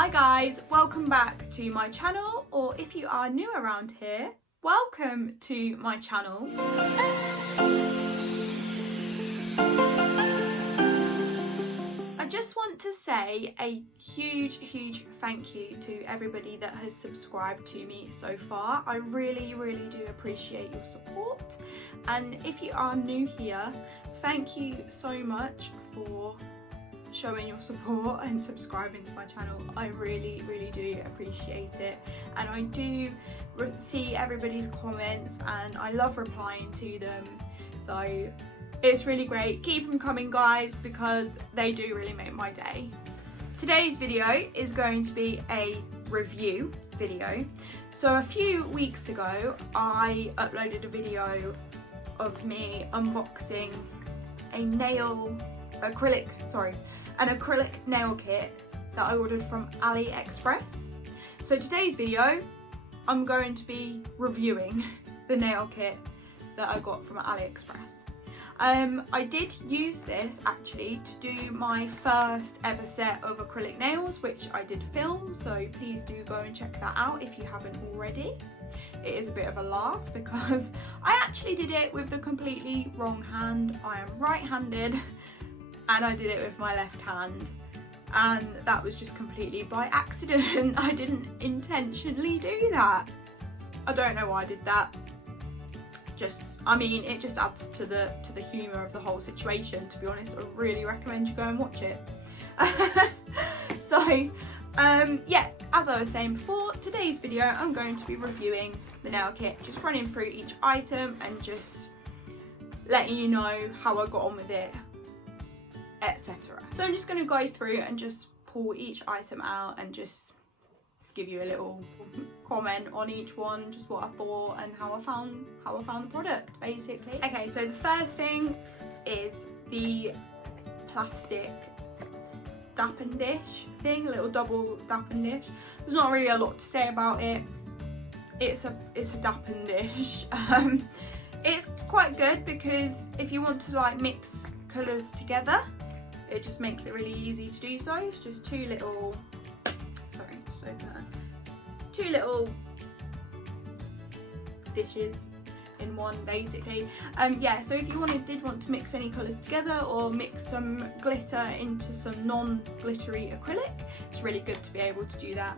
Hi guys, welcome back to my channel, or if you are new around here, welcome to my channel. I just want to say a huge thank you to everybody that has subscribed to me so far. I really do appreciate your support, and if you are new here, thank you so much for showing your support and subscribing to my channel. I really do appreciate it, and I do see everybody's comments and I love replying to them, so it's really great. Keep them coming guys, because they do really make my day. Today's video is going to be a review video. So a few weeks ago I uploaded a video of me unboxing an acrylic nail kit that I ordered from AliExpress. So today's video I'm going to be reviewing the nail kit that I got from AliExpress. I did use this actually to do my first ever set of acrylic nails, which I did film, so please do go and check that out if you haven't already. It is a bit of a laugh because I actually did it with the completely wrong hand. I am right-handed and I did it with my left hand, and that was just completely by accident. I didn't intentionally do that. I don't know why I did that. It just adds to the humour of the whole situation, to be honest. I really recommend you go and watch it. So yeah, as I was saying before, today's video I'm going to be reviewing the nail kit, just running through each item and just letting you know how I got on with it, etc. So I'm just going to go through and just pull each item out and just give you a little comment on each one, just what I thought and how I found the product, basically. Okay, so the first thing is the plastic dappen dish thing, a little double dappen dish. There's not really a lot to say about it. It's a dappen dish. It's quite good because if you want to like mix colours together, it just makes it really easy to do so. It's just two little dishes in one, basically. Yeah, so if you did want to mix any colours together or mix some glitter into some non-glittery acrylic, it's really good to be able to do that.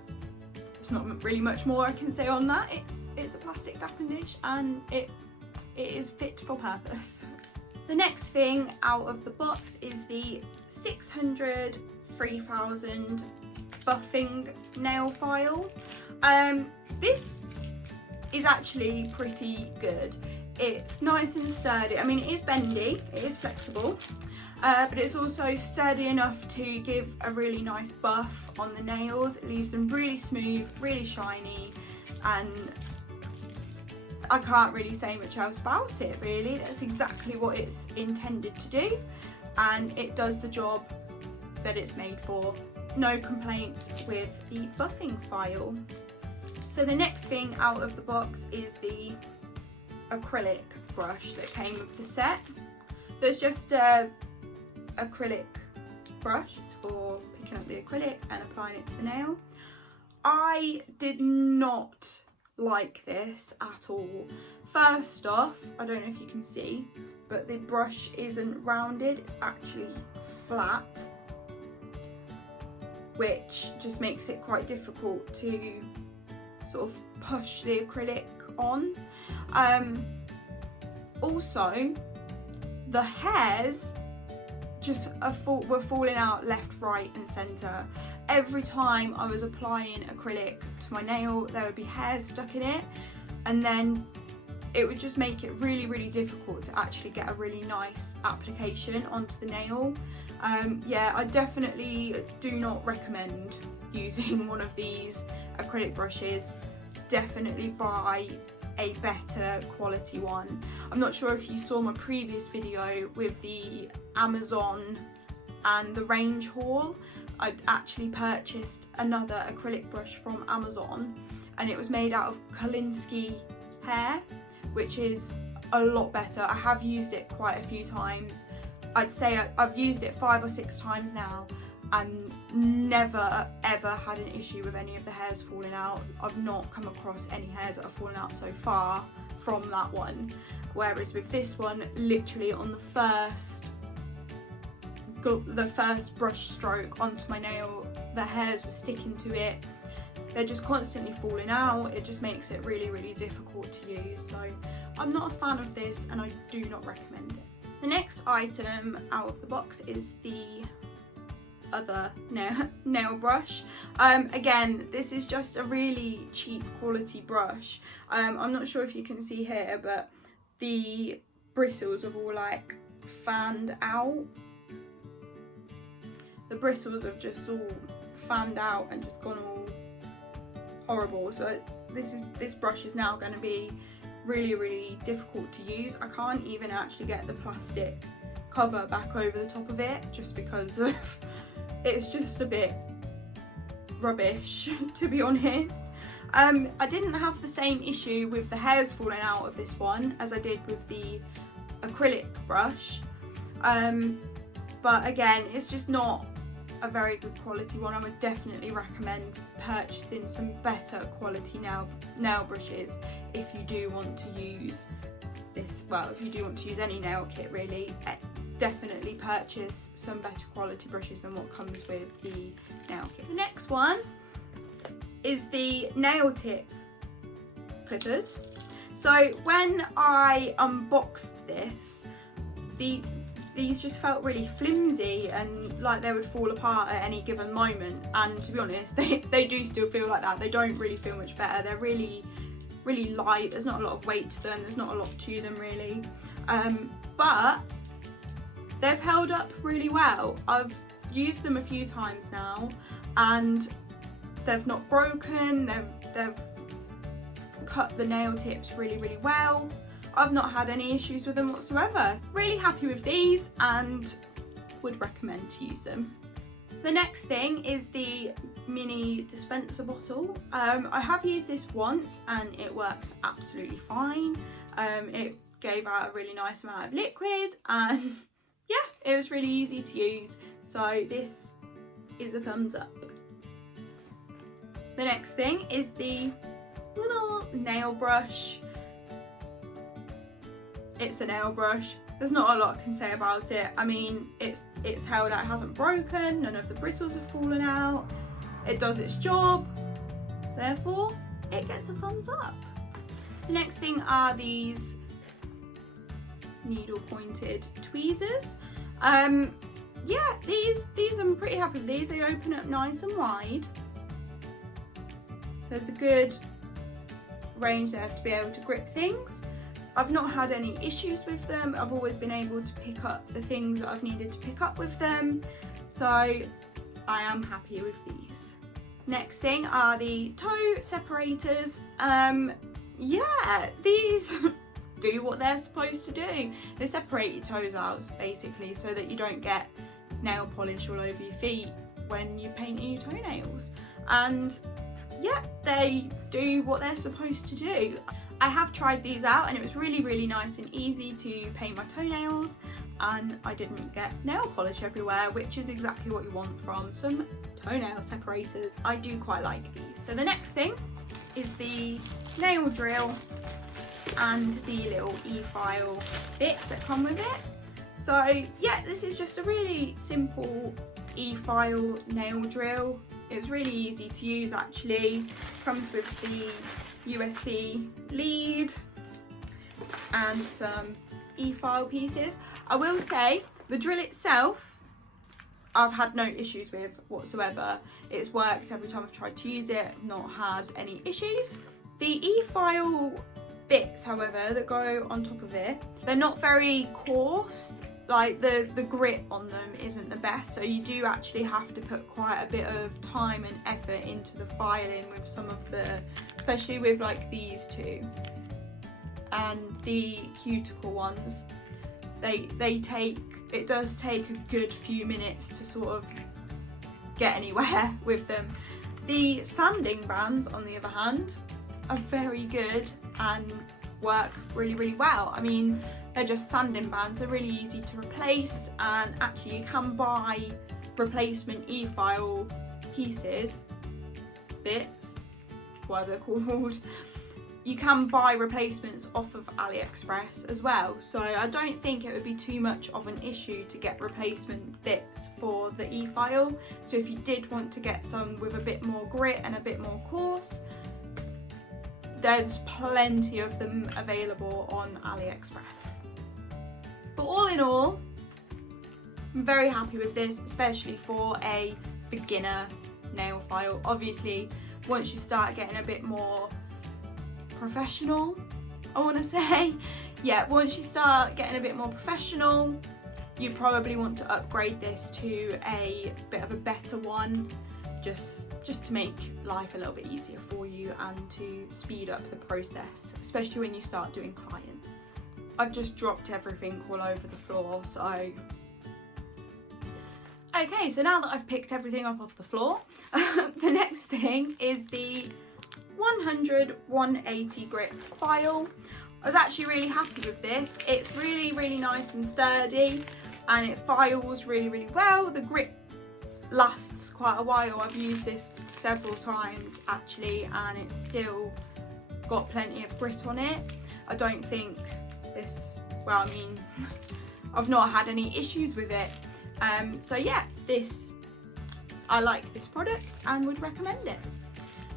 There's not really much more I can say on that. It's a plastic dappen dish and it is fit for purpose. The next thing out of the box is the 600 3000 buffing nail file. This is actually pretty good. It's nice and sturdy. I mean, it is bendy, it is flexible, but it's also sturdy enough to give a really nice buff on the nails. It leaves them really smooth, really shiny, and I can't really say much else about it, really. That's exactly what it's intended to do, and it does the job that it's made for. No complaints with the buffing file. So the next thing out of the box is the acrylic brush that came with the set. There's just a acrylic brush for picking up the acrylic and applying it to the nail. I did not like this at all. First off, I don't know if you can see, but the brush isn't rounded, it's actually flat, which just makes it quite difficult to sort of push the acrylic on. Also, the hairs just were falling out left, right and centre. Every time I was applying acrylic to my nail, there would be hairs stuck in it, and then it would just make it really difficult to actually get a really nice application onto the nail. Yeah, I definitely do not recommend using one of these acrylic brushes. Definitely buy a better quality one. I'm not sure if you saw my previous video with the Amazon and the range haul. I actually purchased another acrylic brush from Amazon, and it was made out of Kolinsky hair, which is a lot better. I have used it quite a few times. I'd say I've used it 5 or 6 times now, and never ever had an issue with any of the hairs falling out. I've not come across any hairs that have fallen out so far from that one, whereas with this one, literally on the first brush stroke onto my nail, the hairs were sticking to it. They're just constantly falling out. It just makes it really, really difficult to use. So I'm not a fan of this and I do not recommend it. The next item out of the box is the other nail brush. Again, this is just a really cheap quality brush. I'm not sure if you can see here, but the bristles have all like fanned out. The bristles have just all fanned out and just gone all horrible. So this brush is now going to be really, really difficult to use. I can't even actually get the plastic cover back over the top of it just because of it's just a bit rubbish, to be honest. I didn't have the same issue with the hairs falling out of this one as I did with the acrylic brush, but again, it's just not a very good quality one. I would definitely recommend purchasing some better quality nail brushes if you do want to use this. Well, if you do want to use any nail kit, really, definitely purchase some better quality brushes than what comes with the nail kit. The next one is the nail tip clippers. So when I unboxed this, these just felt really flimsy and like they would fall apart at any given moment, and to be honest, they do still feel like that. They don't really feel much better. They're really, really light. There's not a lot of weight to them. There's not a lot to them really, but they've held up really well. I've used them a few times now and they've not broken. They've cut the nail tips really, really well. I've not had any issues with them whatsoever. Really happy with these and would recommend to use them. The next thing is the mini dispenser bottle. I have used this once and it works absolutely fine. It gave out a really nice amount of liquid and yeah, it was really easy to use. So this is a thumbs up. The next thing is the little nail brush. It's a nail brush. There's not a lot I can say about it. I mean, it's held out, it hasn't broken, none of the bristles have fallen out. It does its job, therefore it gets a thumbs up. The next thing are these needle pointed tweezers. Yeah, these I'm pretty happy with these. They open up nice and wide. There's a good range there to be able to grip things. I've not had any issues with them. I've always been able to pick up the things that I've needed to pick up with them. So I am happy with these. Next thing are the toe separators. Yeah, these do what they're supposed to do. They separate your toes out basically so that you don't get nail polish all over your feet when you're painting your toenails. And yeah, they do what they're supposed to do. I have tried these out and it was really, really nice and easy to paint my toenails and I didn't get nail polish everywhere, which is exactly what you want from some toenail separators. I do quite like these. So the next thing is the nail drill and the little e-file bits that come with it. So yeah, this is just a really simple e-file nail drill. It's really easy to use actually. Comes with the USB lead and some e-file pieces. I will say the drill itself I've had no issues with whatsoever. It's worked every time I've tried to use it, I've not had any issues. The e-file bits, however, that go on top of it, they're not very coarse. Like the grip on them isn't the best, so you do actually have to put quite a bit of time and effort into the filing with some of the, especially with like these two and the cuticle ones. It does take a good few minutes to sort of get anywhere with them. The sanding bands, on the other hand, are very good and work really, really well. I mean, they're just sanding bands, they're really easy to replace, and actually you can buy replacement e-file pieces, bits, whatever they're called. You can buy replacements off of AliExpress as well, so I don't think it would be too much of an issue to get replacement bits for the e-file. So if you did want to get some with a bit more grit and a bit more coarse, there's plenty of them available on AliExpress. But all in all, I'm very happy with this, especially for a beginner nail file. Obviously, once you start getting a bit more professional, I want to say, yeah, once you start getting a bit more professional, you probably want to upgrade this to a bit of a better one, just to make life a little bit easier for you and to speed up the process, especially when you start doing clients. I've just dropped everything all over the floor, so okay, so now that I've picked everything up off the floor, the next thing is the 100/180 grit file. I was actually really happy with this. It's really, really nice and sturdy, and it files really, really well. The grit lasts quite a while. I've used this several times actually, and it's still got plenty of grit on it. I don't think this, well, I mean, I've not had any issues with it. So yeah, I like this product and would recommend it.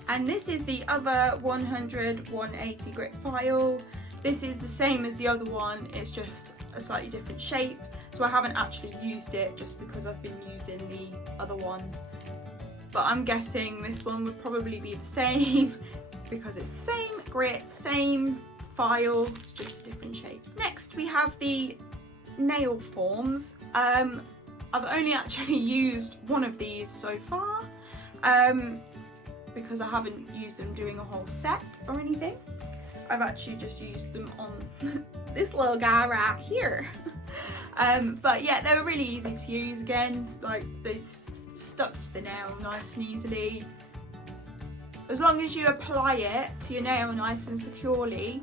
And this is the other 100/180 grit file. This is the same as the other one, it's just a slightly different shape. So I haven't actually used it just because I've been using the other one. But I'm guessing this one would probably be the same because it's the same grit, same file, just a different shape. Next we have the nail forms. I've only actually used one of these so far because I haven't used them doing a whole set or anything. I've actually just used them on this little guy right here. But yeah, they were really easy to use again, like they stuck to the nail nice and easily. As long as you apply it to your nail nice and securely,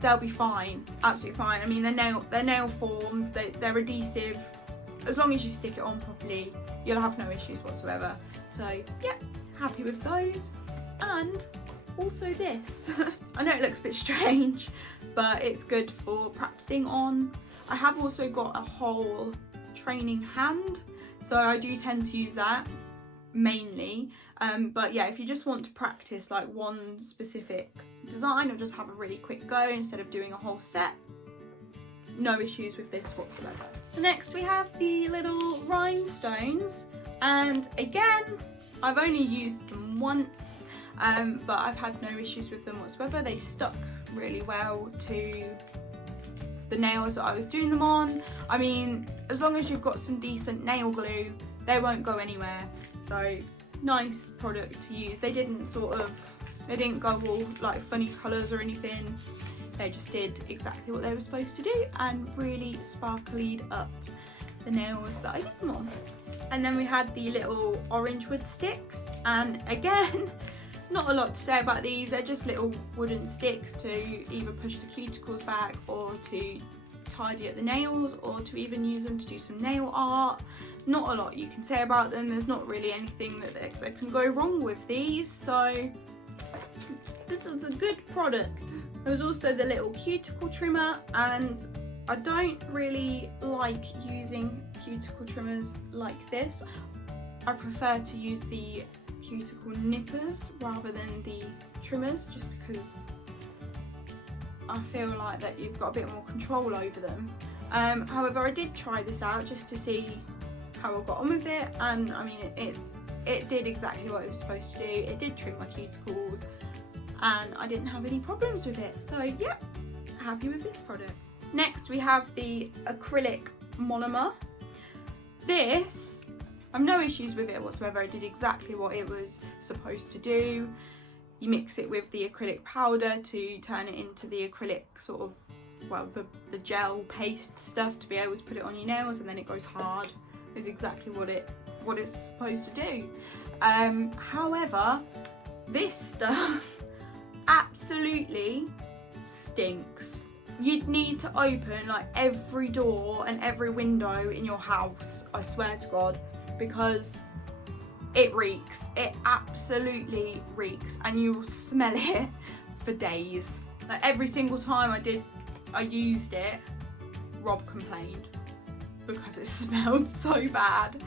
they'll be fine, absolutely fine. I mean, they're nail forms, they're adhesive. As long as you stick it on properly, you'll have no issues whatsoever. So yeah, happy with those. And also this. I know it looks a bit strange, but it's good for practicing on. I have also got a whole training hand, so I do tend to use that mainly. But yeah, if you just want to practice like one specific design or just have a really quick go instead of doing a whole set, no issues with this whatsoever. Next we have the little rhinestones, and again, I've only used them once, but I've had no issues with them whatsoever. They stuck really well to the nails that I was doing them on. I mean, as long as you've got some decent nail glue, they won't go anywhere. So nice product to use. They didn't go all like funny colours or anything. They just did exactly what they were supposed to do and really sparkled up the nails that I did them on. And then we had the little orange wood sticks, and again, not a lot to say about these. They're just little wooden sticks to either push the cuticles back or to tidy up the nails, or to even use them to do some nail art. Not a lot you can say about them. There's not really anything that can go wrong with these, so this is a good product. There was also the little cuticle trimmer, and I don't really like using cuticle trimmers like this. I prefer to use the cuticle nippers rather than the trimmers, just because I feel like that you've got a bit more control over them. However, I did try this out just to see how I got on with it, and I mean it did exactly what it was supposed to do. It did trim my cuticles and I didn't have any problems with it, so yeah, happy with this product. Next we have the Acrylic Monomer. This, I've no issues with it whatsoever. It did exactly what it was supposed to do. You mix it with the acrylic powder to turn it into the acrylic sort of, well, the gel paste stuff to be able to put it on your nails, and then it goes hard. Is exactly what it's supposed to do. However, this stuff absolutely stinks. You'd need to open like every door and every window in your house, I swear to God, because it reeks. It absolutely reeks, and you will smell it for days. Like every single time I used it, Rob complained because it smelled so bad.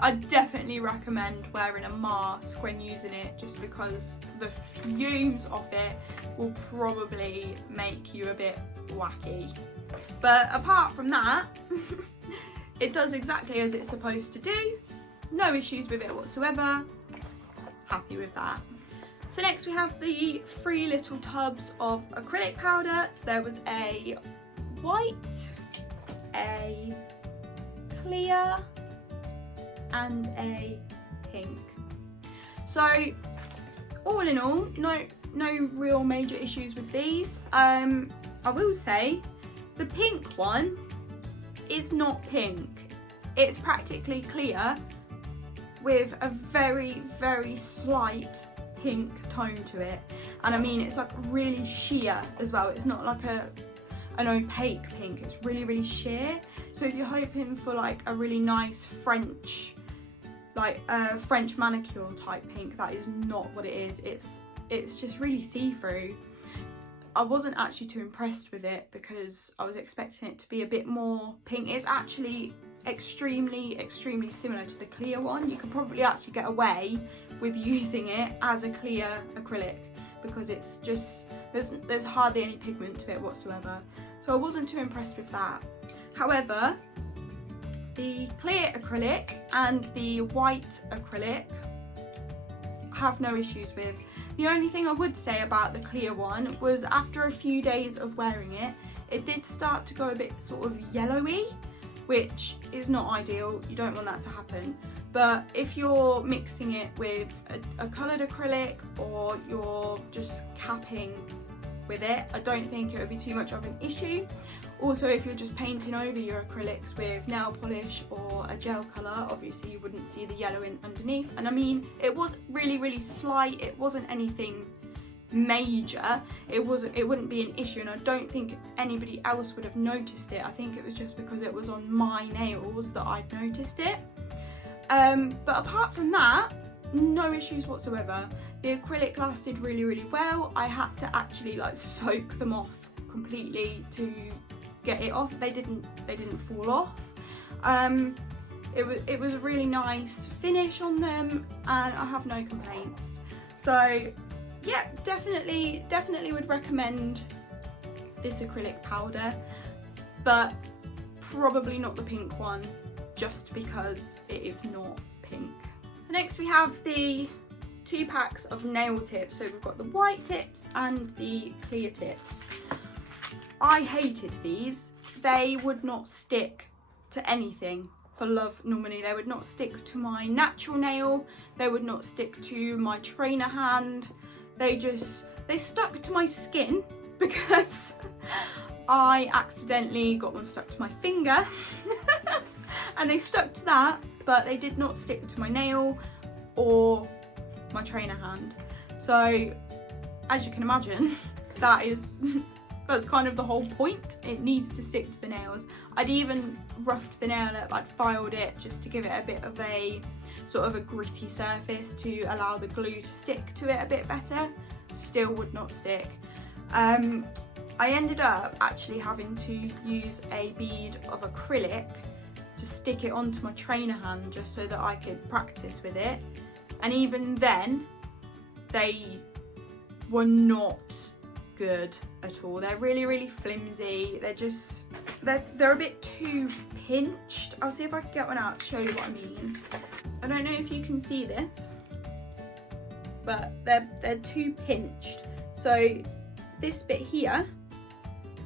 I definitely recommend wearing a mask when using it, just because the fumes of it will probably make you a bit wacky. But apart from that, it does exactly as it's supposed to do. No issues with it whatsoever. Happy with that. So next we have the 3 little tubs of acrylic powder. So there was a white, a clear and a pink. So all in all, no real major issues with these. I will say the pink one is not pink. It's practically clear with a very, very slight pink tone to it. And I mean, it's like really sheer as well. It's not like an opaque pink. It's really, really sheer. So if you're hoping for like a really nice French, like a French manicure type pink, that is not what it is. It's just really see-through. I wasn't actually too impressed with it because I was expecting it to be a bit more pink. It's actually extremely similar to the clear one. You could probably actually get away with using it as a clear acrylic because it's just, there's hardly any pigment to it whatsoever. So I wasn't too impressed with that. However, the clear acrylic and the white acrylic I have no issues with. The only thing I would say about the clear one was after a few days of wearing it, it did start to go a bit sort of yellowy, which is not ideal. You don't want that to happen. But if you're mixing it with a coloured acrylic or you're just capping with it, I don't think it would be too much of an issue. Also, if you're just painting over your acrylics with nail polish or a gel colour, obviously you wouldn't see the yellowing underneath. And I mean, it was really slight. It wasn't anything major. It wouldn't be an issue, and I don't think anybody else would have noticed it. I think it was just because it was on my nails that I'd noticed it. But apart from that, no issues whatsoever. The acrylic lasted really well. I had to actually like soak them off completely to get it off. They didn't fall off. It was a really nice finish on them, and I have no complaints. So yeah, definitely would recommend this acrylic powder, but probably not the pink one, just because it is not pink. So next we have the 2 packs of nail tips. So we've got the white tips and the clear tips. I hated these. They would not stick to anything for love nor money. They would not stick to my natural nail. They would not stick to my trainer hand. They stuck to my skin because I accidentally got one stuck to my finger and they stuck to that, but they did not stick to my nail or my trainer hand. So as you can imagine, that's kind of the whole point. It needs to stick to the nails. I'd even roughed the nail up, I'd filed it just to give it a bit of a sort of a gritty surface to allow the glue to stick to it a bit better. Still would not stick. I ended up actually having to use a bead of acrylic to stick it onto my trainer hand just so that I could practice with it. And even then, they were not good at all. They're really flimsy. They're a bit too pinched. I'll see if I can get one out to show you what I mean. I don't know if you can see this, but they're too pinched. So this bit here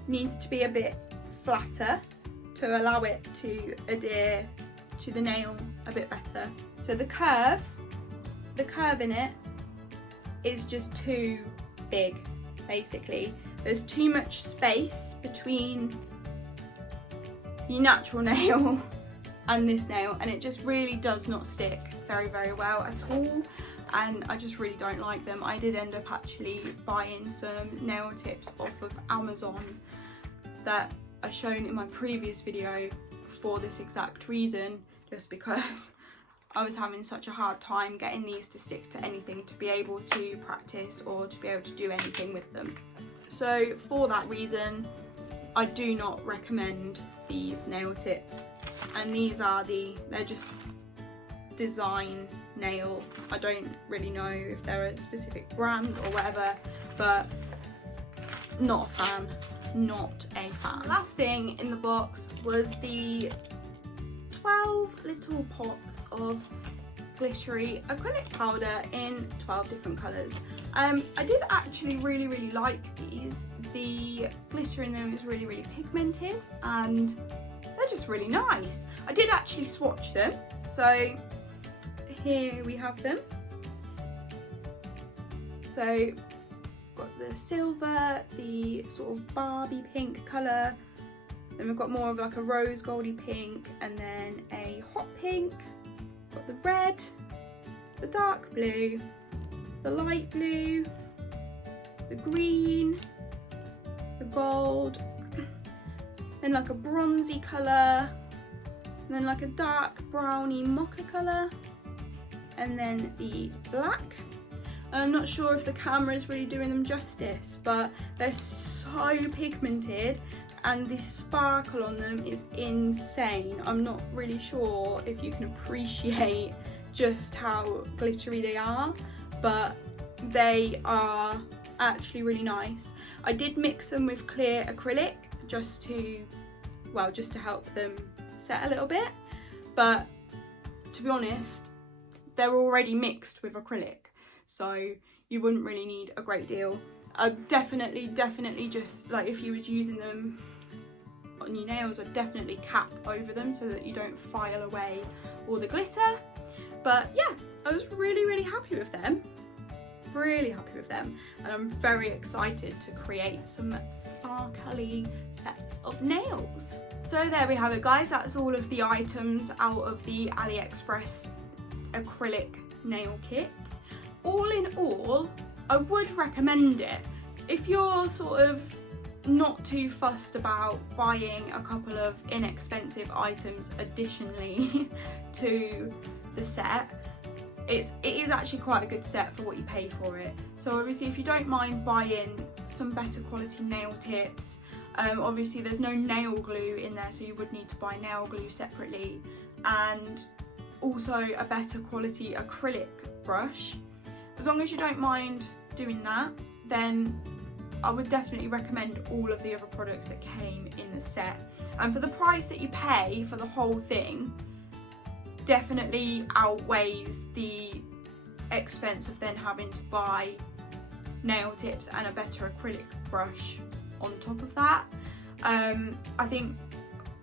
needs to be a bit flatter to allow it to adhere to the nail a bit better. So the curve in it is just too big, basically. There's too much space between your natural nail and this nail, and it just really does not stick. very, very well at all, and I just really don't like them. I did end up actually buying some nail tips off of Amazon that I shown in my previous video for this exact reason, just because I was having such a hard time getting these to stick to anything, to be able to practice or to be able to do anything with them. So for that reason, I do not recommend these nail tips. And these are they're just design nail. I don't really know if they're a specific brand or whatever, but not a fan, not a fan. The last thing in the box was the 12 little pots of glittery acrylic powder in 12 different colours. I did actually really like these. The glitter in them is really pigmented and they're just really nice. I did actually swatch them, so here we have them. So got the silver, the sort of Barbie pink colour, then we've got more of like a rose goldy pink, and then a hot pink, got the red, the dark blue, the light blue, the green, the gold, then like a bronzy colour, and then like a dark browny mocha colour, and then the black. I'm not sure if the camera is really doing them justice, but they're so pigmented and the sparkle on them is insane. I'm not really sure if you can appreciate just how glittery they are, but they are actually really nice. I did mix them with clear acrylic just to help them set a little bit, but to be honest, they're already mixed with acrylic, so you wouldn't really need a great deal. I'd definitely just, like, if you was using them on your nails, I'd definitely cap over them so that you don't file away all the glitter. But yeah, I was really happy with them. Really happy with them, and I'm very excited to create some sparkly sets of nails. So there we have it, guys. That's all of the items out of the AliExpress acrylic nail kit. All in all, I would recommend it. If you're sort of not too fussed about buying a couple of inexpensive items additionally to the set, it is actually quite a good set for what you pay for it. So obviously, if you don't mind buying some better quality nail tips, obviously there's no nail glue in there, so you would need to buy nail glue separately, and also a better quality acrylic brush. As long as you don't mind doing that, then I would definitely recommend all of the other products that came in the set. And for the price that you pay for the whole thing, definitely outweighs the expense of then having to buy nail tips and a better acrylic brush on top of that. I think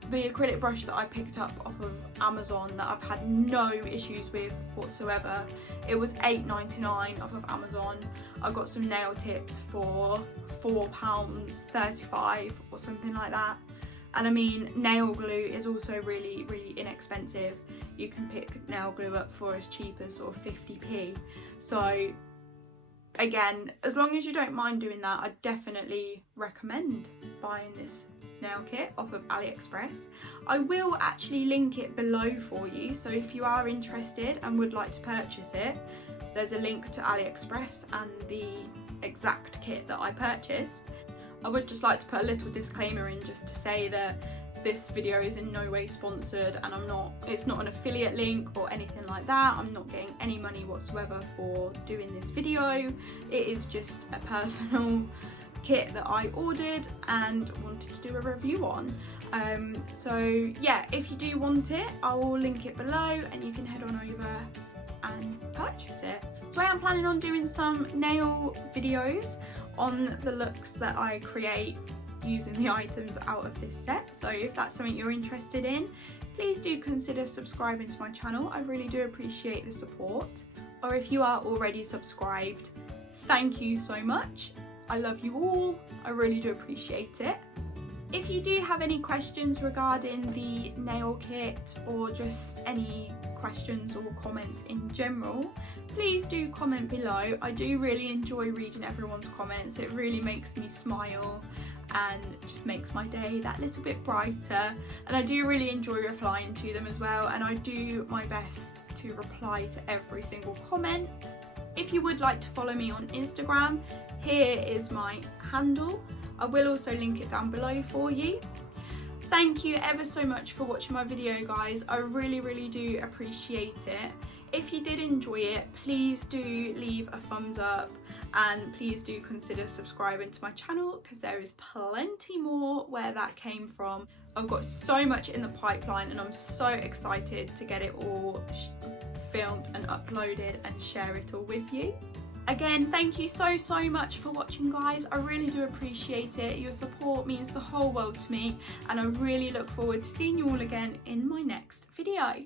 the acrylic brush that I picked up off of Amazon that I've had no issues with whatsoever, it was £8.99 off of Amazon. I got some nail tips for £4.35 or something like that. And I mean, nail glue is also really inexpensive. You can pick nail glue up for as cheap as sort of 50p. So again, as long as you don't mind doing that, I definitely recommend buying this nail kit off of AliExpress. I will actually link it below for you, so if you are interested and would like to purchase it, there's a link to AliExpress and the exact kit that I purchased. I would just like to put a little disclaimer in just to say that this video is in no way sponsored, and it's not an affiliate link or anything like that. I'm not getting any money whatsoever for doing this video. It is just a personal kit that I ordered and wanted to do a review on. So yeah, if you do want it, I will link it below and you can head on over and purchase it. So I am planning on doing some nail videos on the looks that I create using the items out of this set. So if that's something you're interested in, please do consider subscribing to my channel. I really do appreciate the support. Or if you are already subscribed, thank you so much. I love you all. I really do appreciate it. If you do have any questions regarding the nail kit or just any questions or comments in general, please do comment below. I do really enjoy reading everyone's comments. It really makes me smile and just makes my day that little bit brighter, and I do really enjoy replying to them as well, and I do my best to reply to every single comment. If you would like to follow me on Instagram, here is my handle. I will also link it down below for you. Thank you ever so much for watching my video, guys. I really do appreciate it. If you did enjoy it, please do leave a thumbs up and please do consider subscribing to my channel, because there is plenty more where that came from. I've got so much in the pipeline and I'm so excited to get it all filmed and uploaded and share it all with you. Again, thank you so much for watching, guys. I really do appreciate it. Your support means the whole world to me, and I really look forward to seeing you all again in my next video.